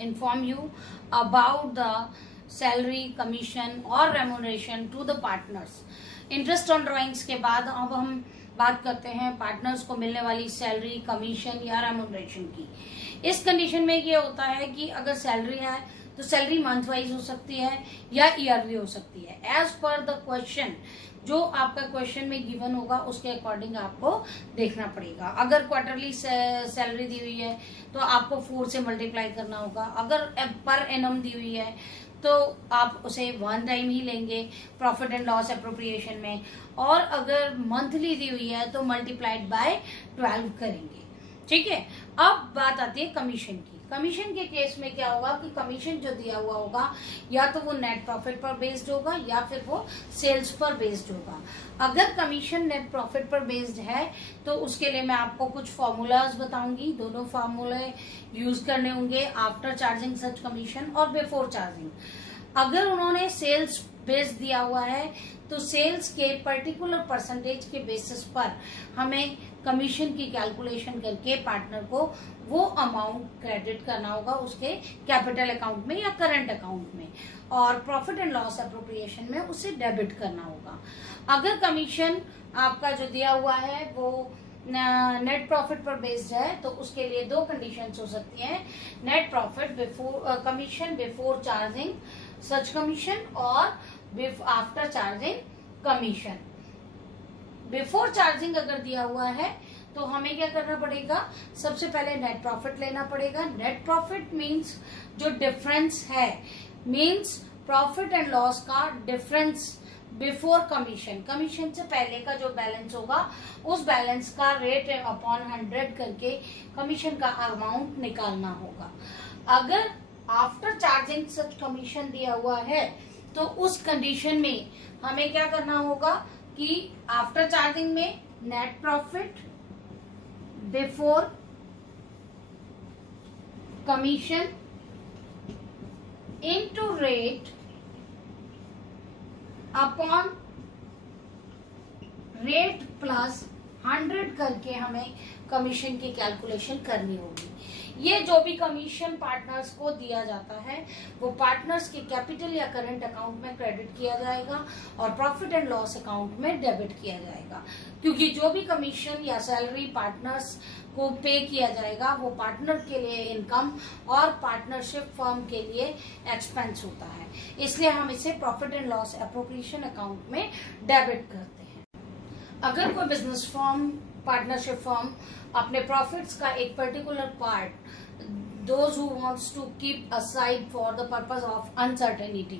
inform you about the salary, commission और remuneration to the partners. Interest on drawings के बाद अब हम बात करते हैं पार्टनर्स को मिलने वाली सैलरी, कमीशन या रेमुनरेशन की। इस कंडीशन में ये होता है कि अगर सैलरी है तो सैलरी मंथ वाइज हो सकती है या ईयरली हो सकती है, एज पर द क्वेश्चन। जो आपका क्वेश्चन में गिवन होगा उसके अकॉर्डिंग आपको देखना पड़ेगा। अगर क्वार्टरली सैलरी दी हुई है तो आपको 4 से मल्टीप्लाई करना होगा। अगर पर एनम दी हुई है तो आप उसे 1 टाइम ही लेंगे प्रॉफिट एंड लॉस एप्रोप्रिएशन में, और अगर मंथली दी हुई है तो मल्टीप्लाइड बाय 12 करेंगे। ठीक है, अब बात आती है कमीशन की। कमीशन के केस में क्या होगा कि कमीशन जो दिया हुआ होगा या तो वो नेट प्रॉफिट पर बेस्ड होगा या फिर वो सेल्स पर बेस्ड होगा। अगर कमीशन नेट प्रॉफिट पर बेस्ड है तो उसके लिए मैं आपको कुछ फॉर्मूलाज बताऊंगी। दोनों फॉर्मूले यूज करने होंगे आफ्टर चार्जिंग सच कमीशन और बिफोर चार्जिंग। अगर उन्होंने सेल्स बेस दिया हुआ है तो सेल्स के पर्टिकुलर परसेंटेज के बेसिस पर हमें कमीशन की कैलकुलेशन करके पार्टनर को वो अमाउंट क्रेडिट करना होगा उसके कैपिटल अकाउंट में या करंट अकाउंट में, और प्रॉफिट एंड लॉस एप्रोप्रिएशन में उसे डेबिट करना होगा। अगर कमीशन आपका जो दिया हुआ है वो नेट प्रॉफिट पर बेस्ड है तो उसके लिए 2 कंडीशंस हो सकती हैं, net profit before commission before charging such commission और after charging commission. Before charging अगर दिया हुआ है तो हमें क्या करना पड़ेगा, सबसे पहले नेट प्रॉफिट लेना पड़ेगा। नेट प्रॉफिट मींस जो डिफरेंस है, मींस प्रॉफिट एंड लॉस का डिफरेंस बिफोर कमीशन। कमीशन से पहले का जो बैलेंस होगा उस बैलेंस का रेट अपॉन 100 करके कमीशन का अमाउंट निकालना होगा। अगर आफ्टर चार्जिंग सच कमीशन दिया हुआ है तो उस कंडीशन में हमें क्या करना होगा कि आफ्टर चार्जिंग में net profit before commission into rate upon rate plus 100 करके हमें कमीशन की कैलकुलेशन करनी होगी। ये जो भी कमीशन पार्टनर्स को दिया जाता है वो पार्टनर्स के कैपिटल या करंट अकाउंट में क्रेडिट किया जाएगा और प्रॉफिट एंड लॉस अकाउंट में डेबिट किया जाएगा, क्योंकि जो भी कमीशन या सैलरी पार्टनर्स को पे किया जाएगा वो पार्टनर के लिए इनकम और पार्टनरशिप फर्म के लिए एक्सपेंस होता है, इसलिए हम इसे profit and loss appropriation account में डेबिट करते हैं। अगर कोई बिजनेस फर्म, पार्टनरशिप फर्म अपने प्रॉफिट्स का एक particular part those who wants to keep aside for the purpose of uncertainty,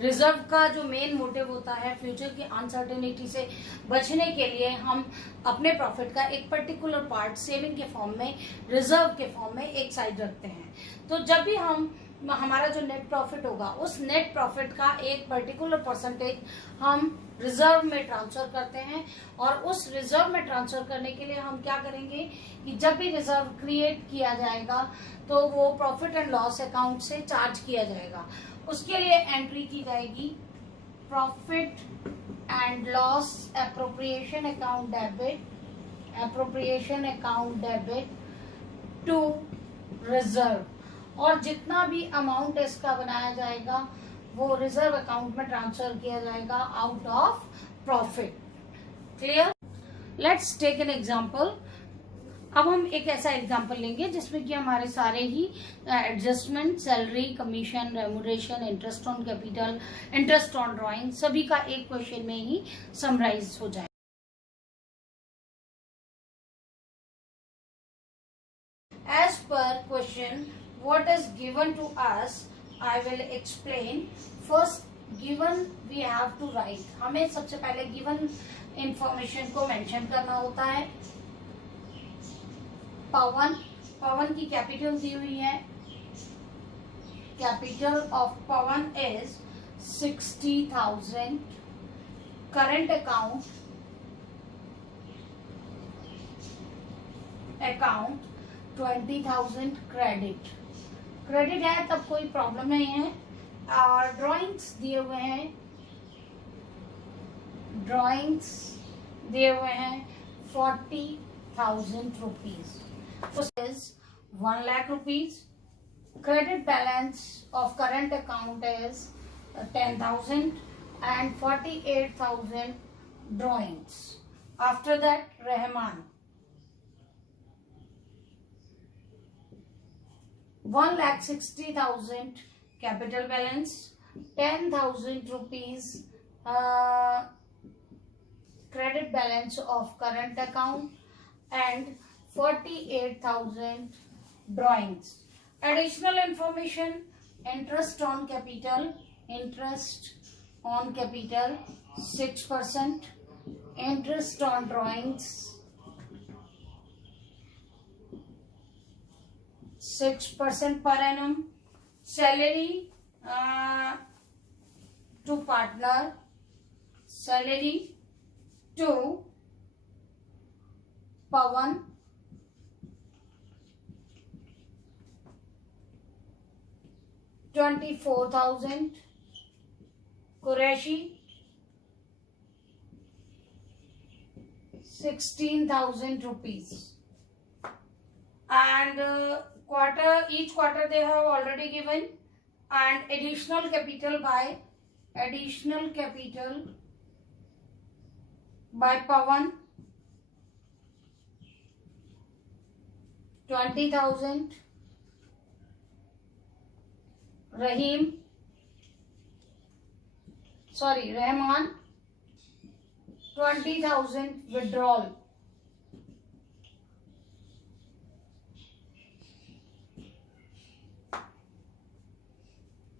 reserve का जो मेन मोटिव होता है फ्यूचर की अनसर्टेनिटी से बचने के लिए हम अपने प्रॉफिट का एक पर्टिकुलर पार्ट सेविंग के फॉर्म में, रिजर्व के फॉर्म में एक साइड रखते हैं। तो जब भी हमारा जो नेट प्रॉफिट होगा उस नेट प्रॉफिट का एक पर्टिकुलर परसेंटेज हम रिजर्व में ट्रांसफर करते हैं, और उस रिजर्व में ट्रांसफर करने के लिए हम क्या करेंगे कि जब भी रिजर्व क्रिएट किया जाएगा तो वो प्रॉफिट एंड लॉस अकाउंट से चार्ज किया जाएगा। उसके लिए एंट्री की जाएगी profit and loss appropriation account debit to reserve, और जितना भी अमाउंट इसका बनाया जाएगा वो रिजर्व अकाउंट में ट्रांसफर किया जाएगा out of profit. Clear? Let's take an example. अब हम एक ऐसा एग्जांपल लेंगे जिसमें कि हमारे सारे ही adjustment, salary, commission, remuneration, interest on capital, interest on drawing सभी का एक क्वेश्चन में ही समराइज हो जाए। As per question, what is given to us, I will explain. First, given we have to write. हमें सबसे पहले given information को mention करना होता है। पवन की कैपिटल दी हुई है, capital of Pawan is 60,000, current account 20,000, credit है तब कोई प्रॉब्लम नहीं है। और ड्राइंग्स दिए हुए हैं 40,000 rupees, 1 lakh rupees, credit balance of current account is 10,000 and 48,000 drawings. After that, Rahman, 1,60,000 capital balance, 10,000 rupees credit balance of current account, and 48,000 drawings. Additional information: interest on capital 6%, interest on drawings 6% per annum, salary to partner, salary to Pawan, $24,000, Qureshi 16,000 rupees, and each quarter they have already given, and additional capital by Pawan 20,000, Rahman 20,000 withdrawal.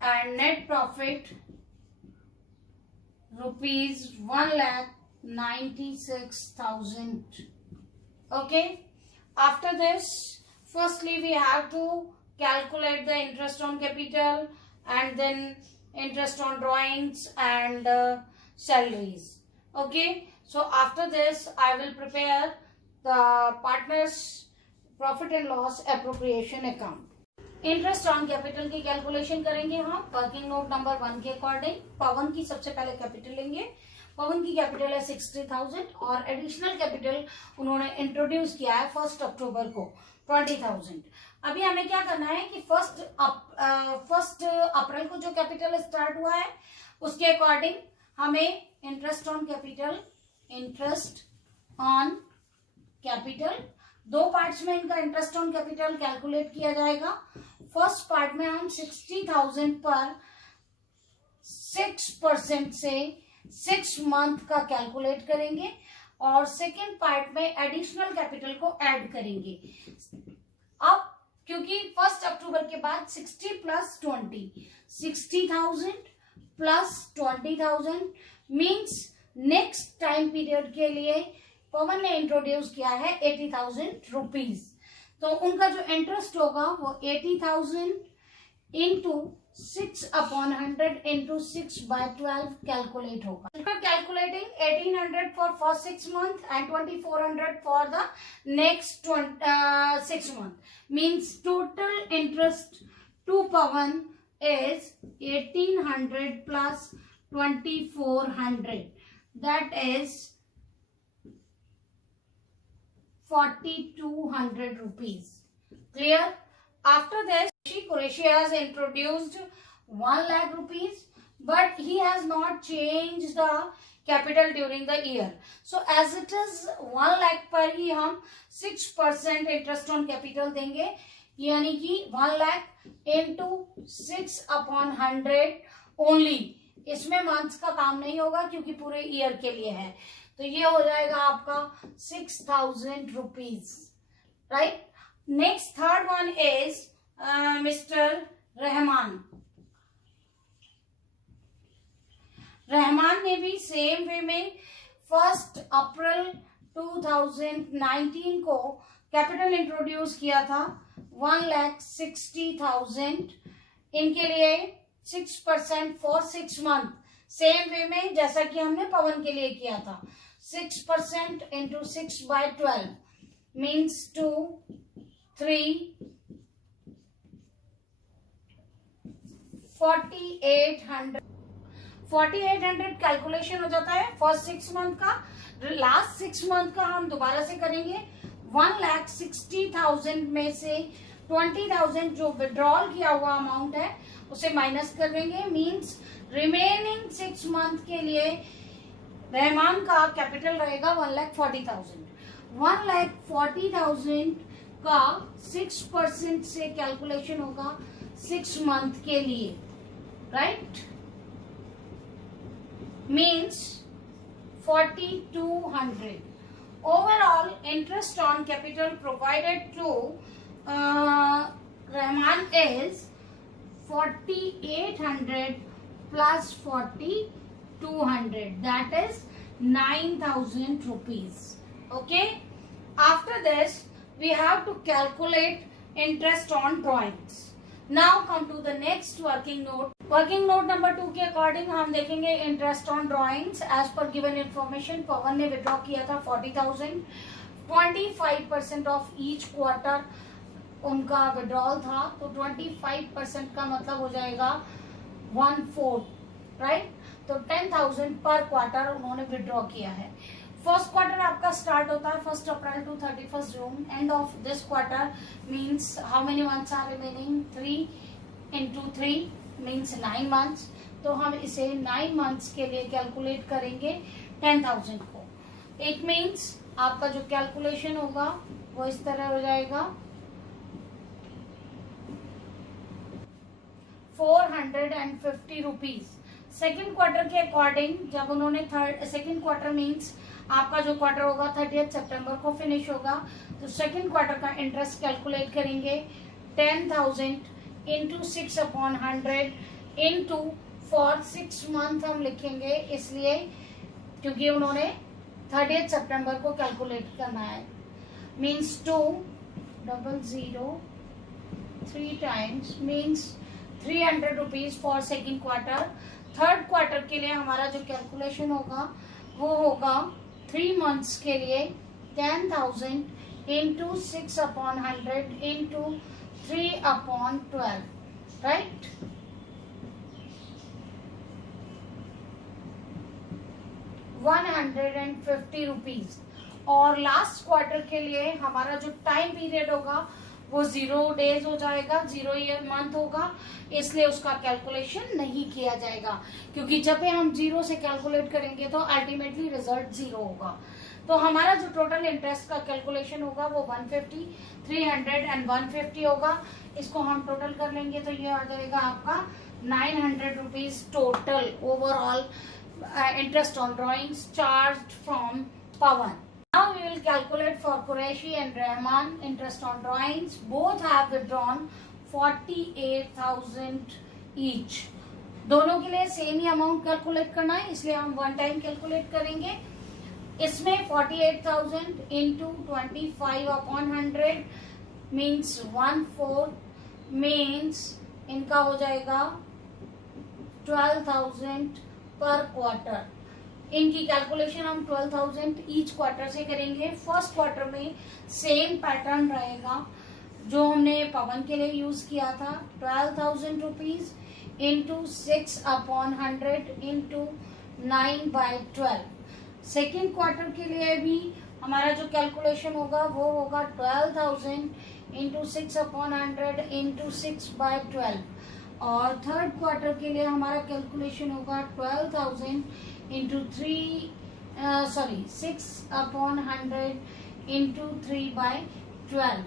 And net profit rupees 1,96,000. Okay. After this, firstly we have to calculate the interest on capital and then interest on drawings and salaries. Okay. So after this, I will prepare the partners profit and loss appropriation account. Interest on capital की calculation करेंगे हम working note number 1 के according. पवन की सबसे पहले capital लेंगे. पवन की capital है 60,000 और एडिशनल कैपिटल उन्होंने इंट्रोड्यूस किया है 1 अक्टूबर को 20,000. अभी हमें क्या करना है कि फर्स्ट अप्रैल को जो कैपिटल स्टार्ट हुआ है उसके अकॉर्डिंग हमें इंटरेस्ट ऑन कैपिटल दो पार्ट्स में इनका इंटरेस्ट ऑन कैपिटल कैलकुलेट किया जाएगा. फर्स्ट पार्ट में हम 60,000 पर 6% से 6 मंथ का कैलकुलेट करेंगे और सेकेंड पार्ट में एडिशनल कैपिटल को ऐड करेंगे. अब क्योंकि 1 अक्टूबर के बाद 60 plus 20, 60,000 plus 20,000 means next time period के लिए पवन ने इंट्रोड्यूस किया है 80,000 रुपीज. तो उनका जो इंटरेस्ट होगा वो 80,000 इंटू 6/100 इंटू 6/12 कैलकुलेट होगा. Calculating 1800 for first 6 month and 2400 for the next 6 month means total interest to Pavan is 1800 plus 2400, that is 4,200 rupees. Clear? After this, Qureshi has introduced 1 lakh rupees, but he has not changed the capital during the year. So as it is 1 lakh पर ही हम 6% interest on capital देंगे, यानी कि 1 lakh into 6/100 only. इसमें months का काम नहीं होगा क्योंकि पूरे ईयर के लिए है. तो ये हो जाएगा आपका 6,000 rupees. Right. Next third one is mister Rahman. Rahman ने भी सेम वे में 1 अप्रैल 2019 को कैपिटल इंट्रोड्यूस किया था 1,60,000. इनके लिए 6% फॉर 6 मंथ सेम वे में जैसा कि हमने पवन के लिए किया था. 6% इंटू 6/12 मीन्स 2, 3, 4,800 कैलकुलेशन हो जाता है फर्स्ट 6 मंथ का. लास्ट 6 मंथ का हम दोबारा से करेंगे. 1,60,000 में से 20,000 जो विड्रॉल किया हुआ अमाउंट है उसे माइनस कर देंगे। मींस रिमेनिंग 6 मंथ के लिए रहमान का कैपिटल रहेगा 1,40,000। 1,40,000 का 6% से कैलकुलेशन होगा 6 मंथ के लिए, right. Means 4,200। Overall interest on capital provided to Rahman is 4,800 plus 4,200, that is 9,000 rupees. Okay. After this, we have to calculate interest on drawings. Now come to the next working note. Working note number 2 के according हम देखेंगे interest on drawings as per given information. Pawan ने withdraw किया था 40,000। 25% of each quarter उनका withdrawal था, तो 25% का मतलब हो जाएगा 1/4, राइट। तो 10,000 पर क्वार्टर उन्होंने विड्रॉ किया है। फर्स्ट क्वार्टर आपका स्टार्ट होता है 1 April to 31 June. End of this quarter means how many months are remaining, 3 into 3 means 9 months. तो हम इसे 9 मंथ्स के लिए कैलकुलेट करेंगे 10,000 को। इट मीन्स आपका जो कैलकुलेशन होगा वो इस तरह हो जाएगा 450 रुपीज। सेकेंड क्वार्टर के अकॉर्डिंग जब उन्होंने सेकेंड क्वार्टर मीन्स आपका जो क्वार्टर होगा 30 सितंबर को फिनिश होगा, तो सेकेंड क्वार्टर का इंटरेस्ट कैलकुलेट करेंगे 10,000 इंटू 6/100 इंटू फॉर 6 मंथ हम लिखेंगे, इसलिए क्योंकि उन्होंने 30 सितंबर को कैलकुलेट करना है। Means 2,003 times means 300 rupees for second quarter. Third quarter के लिए हमारा जो कैलकुलेशन होगा वो होगा 3 मंथ्स के लिए 10,000 इंटू 6/100 इंटू 3/12, राइट। ₹150 रुपीज। और लास्ट क्वार्टर के लिए हमारा जो टाइम पीरियड होगा वो 0 डेज हो जाएगा, 0 ईयर मंथ होगा, इसलिए उसका कैलकुलेशन नहीं किया जाएगा, क्योंकि जब भी हम 0 से कैलकुलेट करेंगे तो अल्टीमेटली रिजल्ट 0 होगा। तो हमारा जो टोटल इंटरेस्ट का कैलकुलेशन होगा वो 150, 300 एंड 150 होगा। इसको हम टोटल कर लेंगे तो ये आ जाएगा आपका 900 rupees total overall interest on drawings charged from Pawan. Now we will calculate for Qureshi and Rahman interest on drawings. Both have withdrawn 48,000 each. दोनों के लिए सेम ही अमाउंट कैलकुलेट करना है, इसलिए हम वन टाइम कैलकुलेट करेंगे। इसमें 48,000 इंटू 25/100 मीन्स 1/4 मीन्स इनका हो जाएगा 12,000 पर क्वार्टर। इनकी कैलकुलेशन हम 12,000 ईच क्वार्टर से करेंगे। फर्स्ट क्वार्टर में सेम पैटर्न रहेगा जो हमने पवन के लिए यूज किया था, 12,000 rupees into 6/100 into 9/12। Second quarter के लिए भी हमारा जो कैलकुलेशन होगा वो होगा 12,000 इंटू 6/100 इंटू 6/12। और थर्ड क्वार्टर के लिए हमारा कैलकुलेशन होगा 12,000 इंटू 6/100 इंटू 3/12।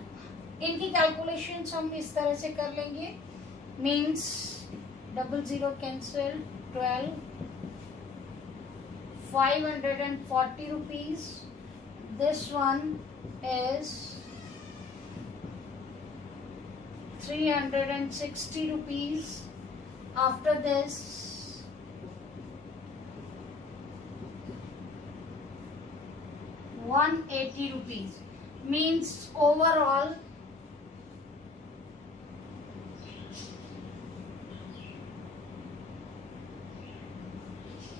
इनकी कैलकुलेशन हम इस तरह से कर लेंगे, means 00 cancel, 12, 540 rupees. This one is 360 rupees. After this, 180 rupees. Means overall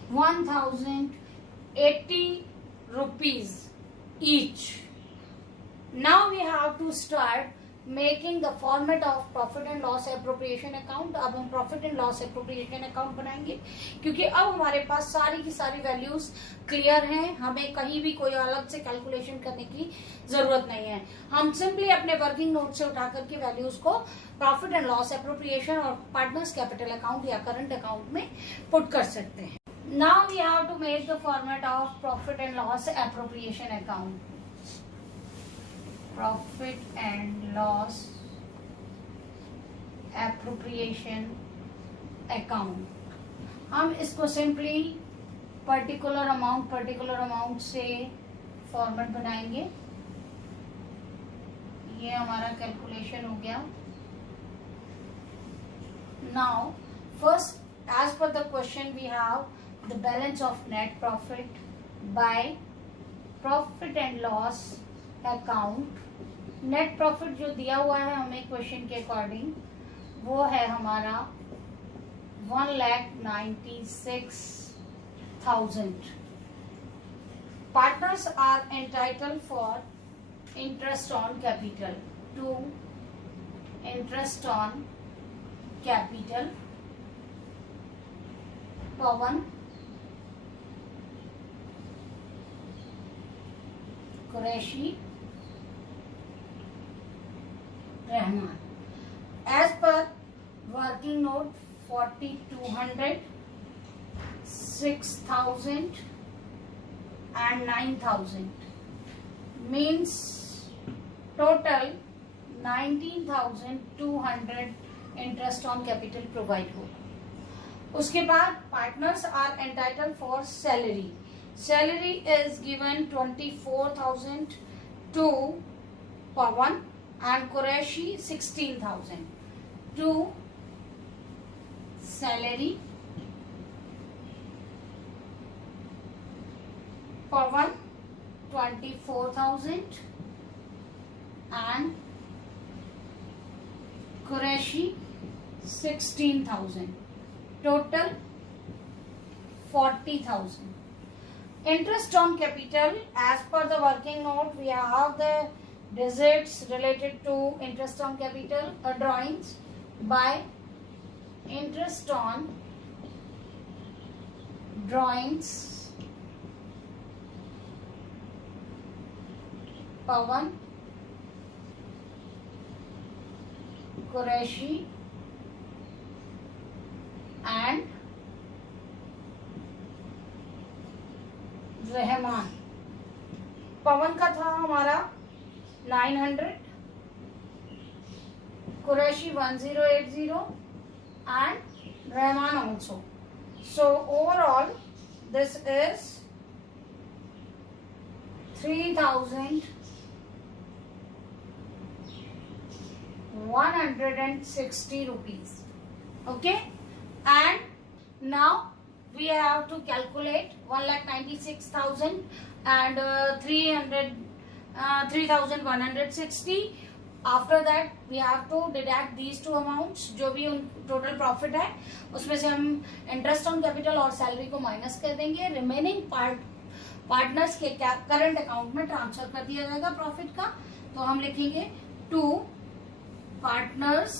1,080 rupees each. Now we have to start making the format of profit and loss appropriation account. अब हम profit and loss appropriation account बनाएंगे, क्योंकि अब हमारे पास सारी की सारी values clear हैं, हमें कहीं भी कोई अलग से कैलकुलेशन करने की जरूरत नहीं है। हम सिंपली अपने वर्किंग नोट से उठा करके वैल्यूज को प्रॉफिट एंड लॉस एप्रोप्रिएशन और पार्टनर्स कैपिटल अकाउंट या करंट अकाउंट में पुट कर सकते हैं। Now we have to make the format of profit and loss appropriation account. Profit and loss appropriation account, हम इसको सिंपली पर्टिकुलर अमाउंट से format बनाएंगे। ये हमारा कैलकुलेशन हो गया। Now first as per the question we have the balance of net profit by profit and loss account. Net profit जो दिया हुआ है हमें क्वेश्चन के अकॉर्डिंग, वो है हमारा 1,96,000। Partners are entitled for interest on capital to interest on capital. Pavan, Qureshi, Rahman. As per working note 4,200, 6,000 and 9,000 means total 19,200 interest on capital provide होगा। उसके बाद partners are entitle for salary. Salary is given 24,000 to Pavan and Qureshi 16,000 to salary Pawan 24,000 and Qureshi 16,000, total 40,000. Interest on capital, as per the working note we have the digits related to interest on capital, drawings by interest on drawings Pawan, Qureshi and Rahman. Pawan का था हमारा 900, Qureshi 1080 and Rahman also. So overall this is 3,160 rupees. Okay, and now we have to calculate 1,96,000 and 3,160. After that we have to deduct these two amounts. जो भी total profit है उसमें से हम interest on capital और salary को minus कर देंगे। रिमेनिंग पार्टनर्स के करंट अकाउंट में ट्रांसफर कर दिया जाएगा प्रॉफिट का। तो हम लिखेंगे टू पार्टनर्स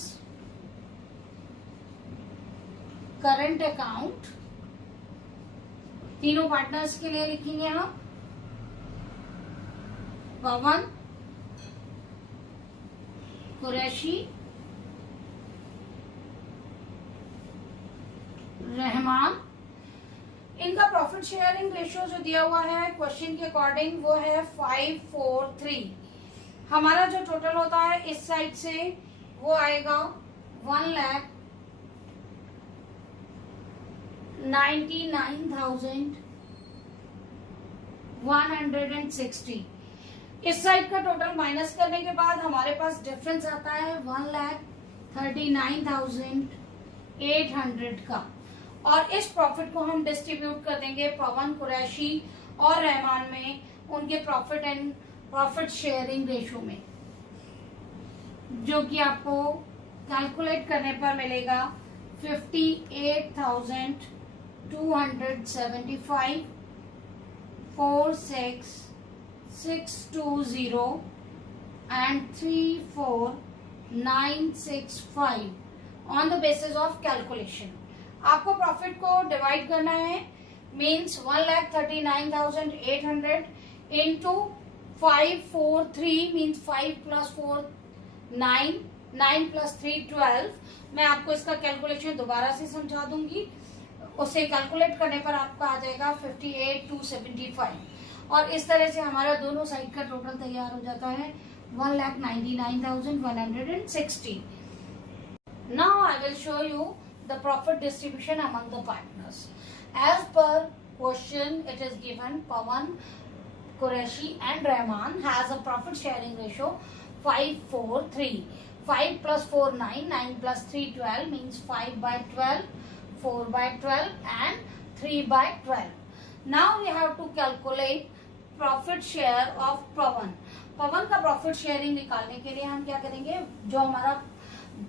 करंट अकाउंट, तीनों पार्टनर्स के लिए लिखेंगे हम पवन, कुरैशी, रहमान। इनका प्रॉफिट शेयरिंग रेशियो जो दिया हुआ है क्वेश्चन के अकॉर्डिंग वो है 543। हमारा जो टोटल होता है इस साइड से वो आएगा 1,99,160। इस साइड का टोटल माइनस करने के बाद हमारे पास डिफरेंस आता है 1,39,800 का। और इस प्रॉफिट को हम डिस्ट्रीब्यूट कर देंगे पवन, कुरैशी और रहमान में उनके profit and profit sharing ratio में, जो कि आपको कैलकुलेट करने पर मिलेगा 58,275, 46,620 and 34 965 on the basis of calculation. आपको प्रॉफिट को डिवाइड करना है, मीन्स 1,39,800 इंटू 543 मीन्स 5 + 4 9, 9 + 3 12। मैं आपको इसका कैलकुलेशन दोबारा से समझा दूंगी, उसे कैलकुलेट करने पर आपका आ जाएगा 58,275 और इस तरह से हमारा दोनों साइड का टोटल तैयार हो जाता है 1,99,160। Now I will show you the profit distribution among the partners. As per question, it is given Pawan, Qureshi and Rahman has a profit sharing ratio 5:4:3. 5 + 4 9, 9 + 3 12 means 5/12, 4/12 and 3/12. Now we have to calculate profit share of Pawan. पवन का profit sharing निकालने के लिए हम क्या करेंगे, जो हमारा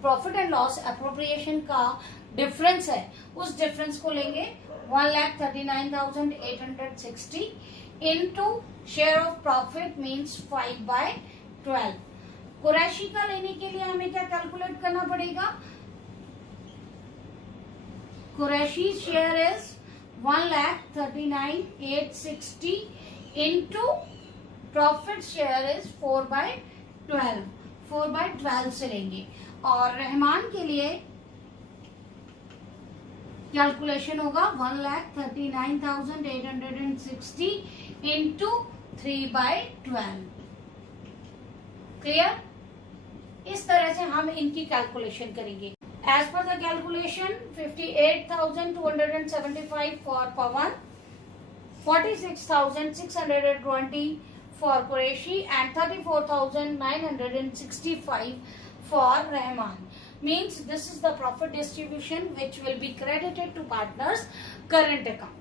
profit and loss appropriation का डिफरेंस है उस डिफरेंस को लेंगे 1,39,860 into share of profit means 5/12। Qureshi का लेने के लिए हमें क्या कैलकुलेट करना पड़ेगा, Qureshi share is 1,39,860 into profit share is 4/12, 4/12 से लेंगे। और रहमान के लिए कैलकुलेशन होगा 1,39,860 इंटू 3/12। क्लियर? इस तरह से हम इनकी कैलकुलेशन करेंगे। As per the calculation 58,275 for Pavan, 46,620 for Qureshi and 34,965 for Rahman. Means this is the profit distribution which will be credited to partners current account.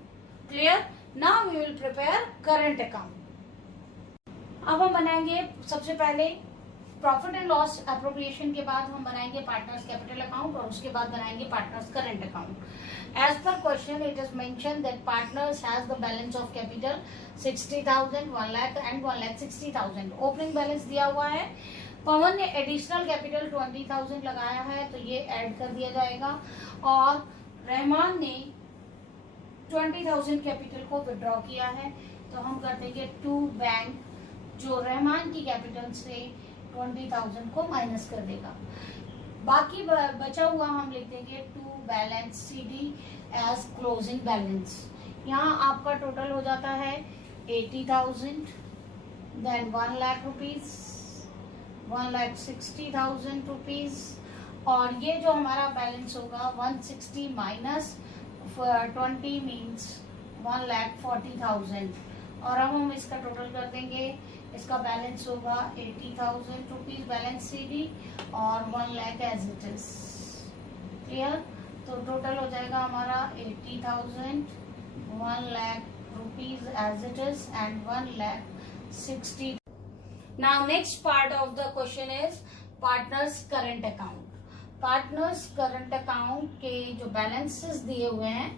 Clear? Now we will prepare current account. अब हम बनाएंगे सबसे पहले profit and loss appropriation के बाद हम बनाएंगे partners capital account और उसके बाद बनाएंगे partners current account. As per question it is mention that partners has the balance of capital 60,000, 1 lakh and 1,60,000। Opening balance दिया हुआ है। पवन ने एडिशनल कैपिटल 20,000 लगाया है तो ये ऐड कर दिया जाएगा और रहमान ने 20,000 कैपिटल को विड्रॉ किया है तो हम कर देंगे टू बैंक, जो रहमान की कैपिटल से 20,000 को माइनस कर देगा। बाकी बचा हुआ हम लिख देंगे to balance CD as closing balance. यहाँ आपका टोटल हो जाता है 80,000, देन 1 लाख रुपीज, 1,60,000 रुपीज और ये जो हमारा बैलेंस होगा 160 माइनस 20 मीन्स 1,40,000 और अब हम इसका टोटल कर देंगे। इसका बैलेंस होगा 80,000 रुपीज बैलेंस CD और 1 lakh as it is. Clear? तो टोटल हो जाएगा हमारा 80,000, 1 lakh rupees as it is and 1,60,000। Now next part of the question is partners current account. Partners current account के जो बैलेंसेस दिए हुए हैं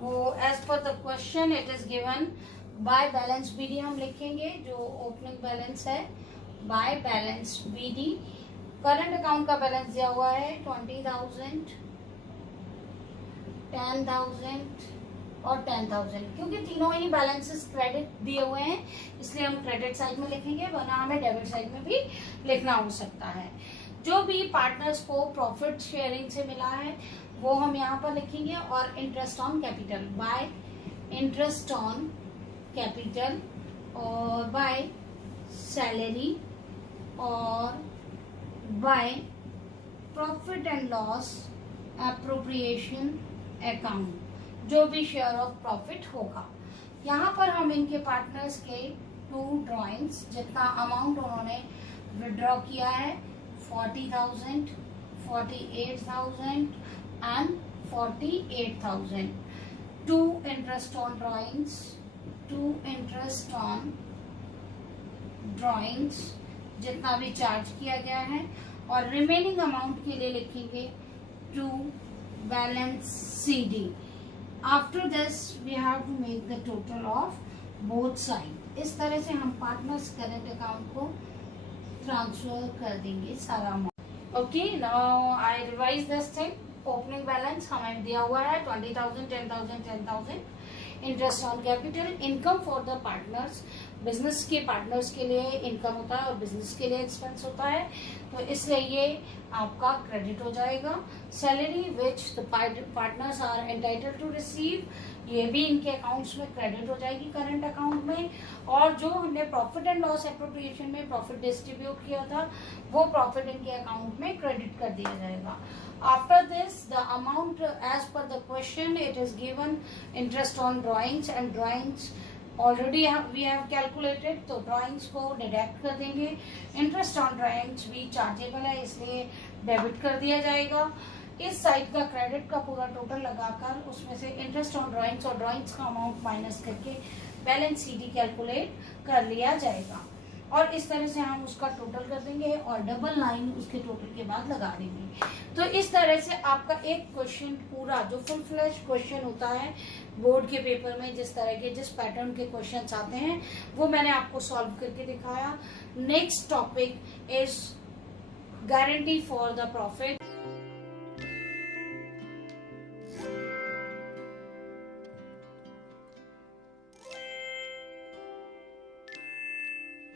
वो as per the question it is given by balance BD हम लिखेंगे, जो ओपनिंग बैलेंस है by balance BD। Current account का बैलेंस दिया हुआ है 20,000, 10,000 और 10,000। क्योंकि तीनों ही बैलेंसेस क्रेडिट दिए हुए हैं इसलिए हम क्रेडिट साइड में लिखेंगे, वरना हमें डेबिट साइड में भी लिखना हो सकता है। जो भी पार्टनर्स को प्रॉफिट शेयरिंग से मिला है वो हम यहाँ पर लिखेंगे और interest on capital by interest on capital और बाय सैलरी और bye profit and loss appropriation account, जो भी शेयर ऑफ प्रॉफिट होगा। यहाँ पर हम इनके पार्टनर्स के 2 ड्रॉइंग्स जितना अमाउंट उन्होंने विड्रॉ किया है 40,000, 48,000 and 48,000। 2 interest on drawings, 2 interest on drawings जितना भी चार्ज किया गया है और रिमेनिंग अमाउंट के लिए लिखेंगे 2 balance CD। After this we have to make the total of both side. इस तरह से हम पार्टनर्स करंट अकाउंट को ट्रांसफर कर देंगे सारा amount. Okay, now I revise this thing. Opening balance हमें दिया हुआ है 20,000, 10,000, 10,000। Interest on capital, income for the partners, business के पार्टनर्स के लिए इनकम होता है और बिजनेस के लिए एक्सपेंस होता है, तो इसलिए ये आपका क्रेडिट हो जाएगा। Salary which the partners are entitled to receive, ये भी इनके अकाउंट्स में क्रेडिट हो जाएगी करंट अकाउंट में। और जो हमने प्रॉफिट एंड लॉस एप्रोप्रिएशन में प्रॉफिट डिस्ट्रीब्यूट किया था, वो प्रॉफिट इनके अकाउंट में क्रेडिट कर दिया जाएगा। After this, the amount as per the question, it is given interest on drawings, and drawings already we have calculated, तो drawings को डिडक्ट कर देंगे। इंटरेस्ट ऑन ड्राइंग्स भी चार्जेबल है, इसलिए डेबिट कर दिया जाएगा। इस साइड का क्रेडिट का पूरा टोटल लगाकर उसमें से इंटरेस्ट ऑन ड्राइंग्स और ड्राइंग्स का अमाउंट माइनस करके बैलेंस सीडी कैलकुलेट कर लिया जाएगा, और इस तरह से हम उसका टोटल कर देंगे और डबल लाइन उसके टोटल के बाद लगा देंगे। तो इस तरह से आपका एक क्वेश्चन पूरा, जो फुल फ्लैश क्वेश्चन होता है बोर्ड के पेपर में, जिस तरह के जिस पैटर्न के क्वेश्चंस आते हैं, वो मैंने आपको सॉल्व करके दिखाया। Next topic is guarantee for the profit.